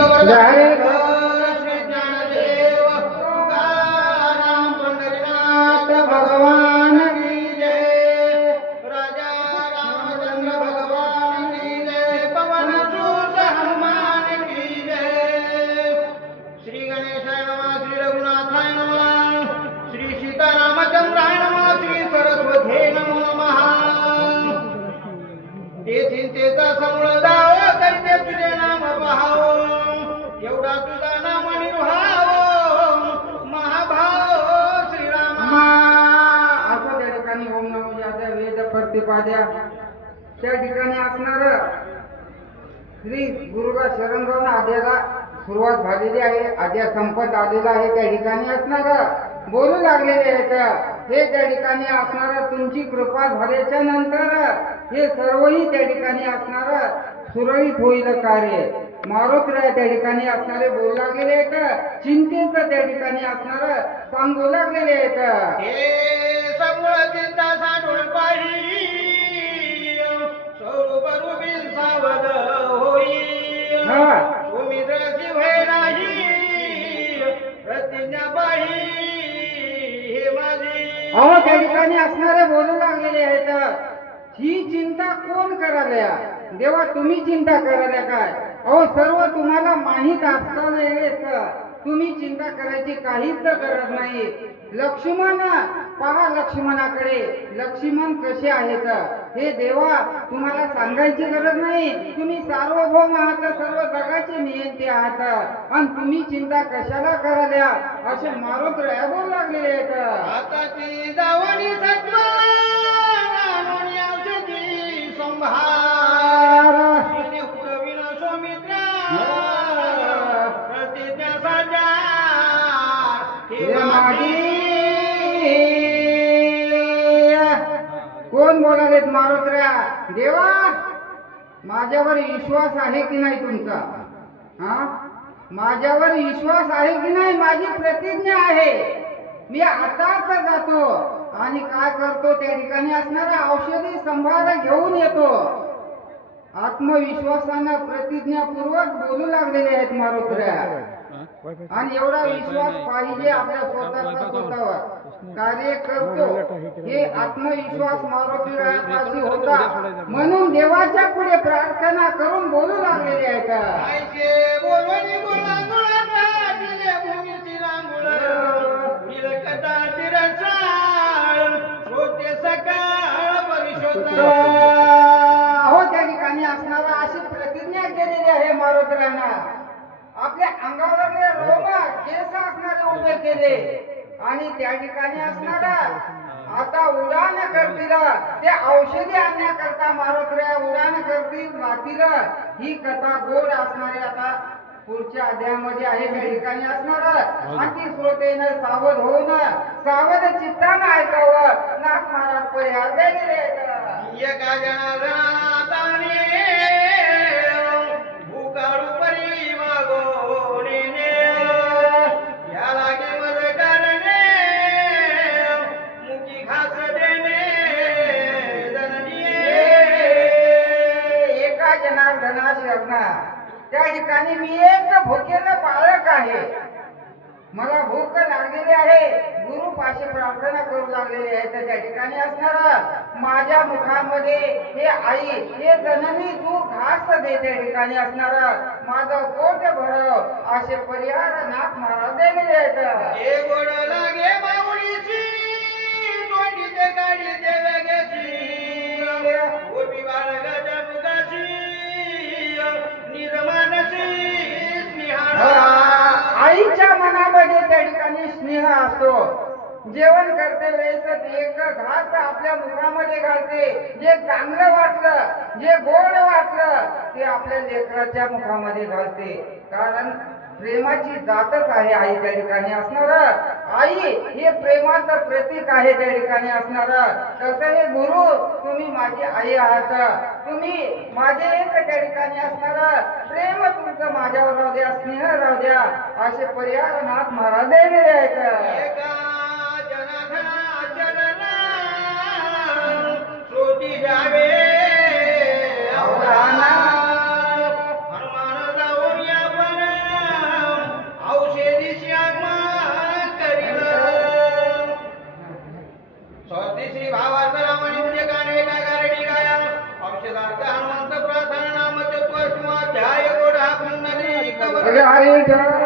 जय श्री ज्ञानदेव तुकाराम पंढरीनाथ भगवान की जय। राजा रामचंद्र भगवान की जय। पवन सुत हनुमान की जय। श्री गणेशाय नमः। श्री रघुनाथाय नमः। श्री सीतारामचंद्राय नमः। श्री सरस्वती नमो नमः। ते चिंतेचा समूळ दाव करीते तुझे नाम पहावो, एवढा तुझा नाम निर्भाव महाभाव श्रीराम। असं त्या ठिकाणी ओम नमो ज्याच्या वेद प्रतिपाद्या त्या ठिकाणी असणार श्री गुरुगा शरण जाऊन आद्याला सुरुवात झालेली आहे. आद्या संपत आलेला आहे. त्या ठिकाणी असणार बोलू लागलेले आहेत. हे त्या ठिकाणी असणार तुमची कृपा झाल्याच्या नंतर हे सर्वही त्या ठिकाणी असणार सुरळीत होईल कार्य. मारुतीराय त्या ठिकाणी असणारे बोलू लागलेले आहेत. चिंतेचं त्या ठिकाणी असणार सांगू लागलेले आहेत. हे समूळ चिंता सांडून पाही, स्वरूप रूपी सावध होई, उमेद शिवाय नाही प्रतिज्ञा पाही हे माझी। अहो त्या ठिकाणी असणारे बोलू लागलेले आहेत. ही चिंता कोण करायला? देवा तुम्ही चिंता करायला काय? अहो सर्व तुम्हाला माहीत असताना तुम्ही चिंता करायची काहीच गरज नाही. लक्ष्मण पहा लक्ष्मणाकडे, लक्ष्मण कसे आहेत हे देवा तुम्हाला सांगायची गरज नाही. तुम्ही सार्वभौम आहात, सर्व जगाचे नियंते आहात आणि तुम्ही चिंता कशाला करायला असे मारुतीराय बोलू लागलेले आहेत. आताची जावणी सत्वा औषधी संभार उडविन सौमित्रा प्रतिज्ञा साजा हे माझी। कोण बोलालेत मारुतीराय? देवा माझ्यावर विश्वास आहे की नाही तुमचा? हा माझ्यावर विश्वास आहे की नाही? माझी प्रतिज्ञा आहे. मी आताच जातो आणि काय करतो त्या ठिकाणी असणारा औषधी संभार घेऊन येतो. आत्मविश्वासानं प्रतिज्ञापूर्वक बोलू लागलेले आहेत मारुतीराय. आणि एवढा विश्वास पाहिजे आपल्या स्वतःवर कार्य करतो हे आत्मविश्वास मारुतीरायापाशी होता. म्हणून देवाच्या पुढे प्रार्थना करून बोलू लागलेले आहेत. आईचे बोलवणी गुलांगुळा दिले भूमीची रांगुळ निरकता तिरसाळ होते सकाळ परिशोध। हो त्या ठिकाणी असणारा अशी प्रतिज्ञा केलेली आहे मारुतीरायानं. आपल्या अंगावरले रोम केस असणारे उभे केले आणि त्या ठिकाणी असणारा आता उडान करतील. ते औषधी आणण्याकरता मारुतीराय उडान करतील जातील. ही कथा गोड असणारी आता पुढच्या अध्यायामध्ये आहे त्या ठिकाणी असणार. आणि ती श्रोतेनं सावध होऊन सावध चित्तानं ऐकावं. नाथ महाराज परिहार दिलेले आहेत. एका जनार्दनाताने भूकाळू परी मागोने या लागे मज करणे मुखी खास देणे जननीये। एका जनार्दना शरणा त्या ठिकाणी मी एक भुकेलं बाळक आहे. मला भूक लागलेली आहे. गुरु पाशी प्रार्थना करू लागलेली आहे. त्या ठिकाणी असणार माझ्या मुखामध्ये हे आई हे जननी तू घास दे. त्या ठिकाणी असणार माझं पोट भरव असे परिहार नाथ महाराज दिलेले आहेत. हे गोड लागे माऊलीची तोंडीचे गाडीचे वेगेची गोपी बाळगाच्या मुगाची निर्माणची स्नेहा। आईच्या मनामध्ये त्या ठिकाणी स्नेह असतो. जेवण करते वेळेस एक घास आपल्या मुखामध्ये घालते. जे चांगलं वाटलं जे गोड वाटलं ते आपल्या लेकराच्या मुखामध्ये घालते. कारण प्रेमाची जातच आहे आई त्या ठिकाणी असणार. आई हे प्रेमाचं प्रतीक आहे त्या ठिकाणी असणार. तसं हे गुरु तुम्ही माझी आई आहात. तुम्ही माझे एक त्या ठिकाणी असणार प्रेम तुमचं माझ्यावर राहू द्या, स्नेह राहू द्या असे परिहार नाथ महाराज दिलेले आहेत. एका जनार्दना चरणा श्रोती जावे हनुमान जाऊन या पण अरे विठ्ठल